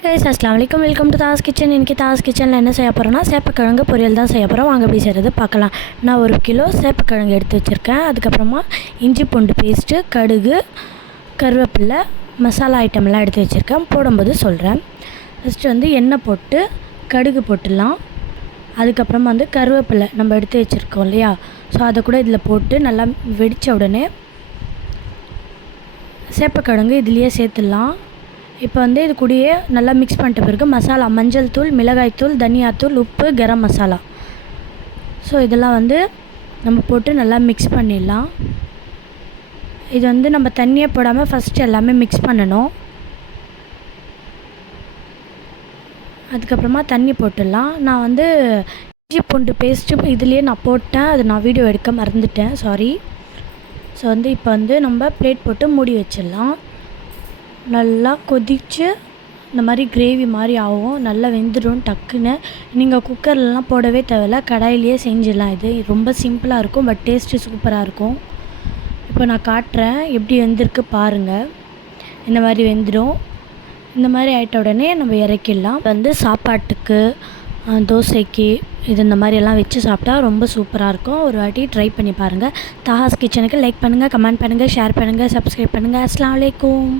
Hi guys அஸ்லாம் வலைக்கம் welcome to Das kitchen இன்றைக்கி தாஸ் கிச்சனில் என்ன செய்ய போகிறோன்னா சேப்பக்கிழங்கு பொரியல் தான் செய்ய போகிறோம் வாங்க எப்படி செய்கிறது பார்க்கலாம். நான் ஒரு கிலோ சேப்பக்கிழங்கு எடுத்து வச்சுருக்கேன். அதுக்கப்புறமா இஞ்சி பூண்டு பேஸ்ட்டு கடுகு கருவேப்பில்லை மசாலா ஐட்டம்லாம் எடுத்து வச்சுருக்கேன். போடும்போது சொல்கிறேன் ஃபஸ்ட்டு வந்து எண்ணெய் போட்டு கடுகு போட்டுடலாம். அதுக்கப்புறமா வந்து கருவேப்பிலை நம்ம எடுத்து வச்சுருக்கோம் இல்லையா? ஸோ அதை கூட இதில் போட்டு நல்லா வெடித்த உடனே சேப்பக்கிழங்கு இதுலேயே சேர்த்துடலாம். இப்போ வந்து இது கூடயே நல்லா மிக்ஸ் பண்ணிட்ட பிறகு மசாலா மஞ்சள் தூள் மிளகாய்த்தூள் தனியாத்தூள் உப்பு கரம் மசாலா. ஸோ இதெல்லாம் வந்து நம்ம போட்டு நல்லா மிக்ஸ் பண்ணிடலாம். இது வந்து நம்ம தண்ணியை போடாமல் ஃபஸ்ட்டு எல்லாமே மிக்ஸ் பண்ணணும். அதுக்கப்புறமா தண்ணி போட்டுடலாம். நான் வந்து இஞ்சி பூண்டு பேஸ்ட்டு இதுலேயே நான் போட்டேன். அது நான் வீடியோ எடுக்க மறந்துட்டேன். சாரி ஸோ வந்து இப்போ வந்து நம்ம பிளேட் போட்டு மூடி வச்சிடலாம். நல்லா கொதித்து இந்த மாதிரி கிரேவி மாதிரி ஆகும். நல்லா வெந்துடும் டக்குன்னு. நீங்கள் குக்கர்லலாம் போடவே தேவையில்ல. கடாயிலேயே செஞ்சிடலாம் இது. ரொம்ப சிம்பிளாக இருக்கும் பட் டேஸ்ட்டு சூப்பராக இருக்கும். இப்போ நான் காட்டுறேன் எப்படி வெந்திருக்கு பாருங்கள் இந்த மாதிரி வெந்துடும். இந்த மாதிரி ஆயிட்ட உடனே நம்ம இறக்கிடலாம். வந்து சாப்பாட்டுக்கு தோசைக்கு இது இந்த மாதிரி எல்லாம் வச்சு சாப்பிட்டா ரொம்ப சூப்பராக இருக்கும். ஒரு வாட்டி ட்ரை பண்ணி பாருங்கள் தாஹாஸ் கிச்சனுக்கு லைக் பண்ணுங்கள் கமெண்ட் பண்ணுங்கள் ஷேர் பண்ணுங்கள் சப்ஸ்கிரைப் பண்ணுங்கள் அஸ்லாம் வலைக்கும்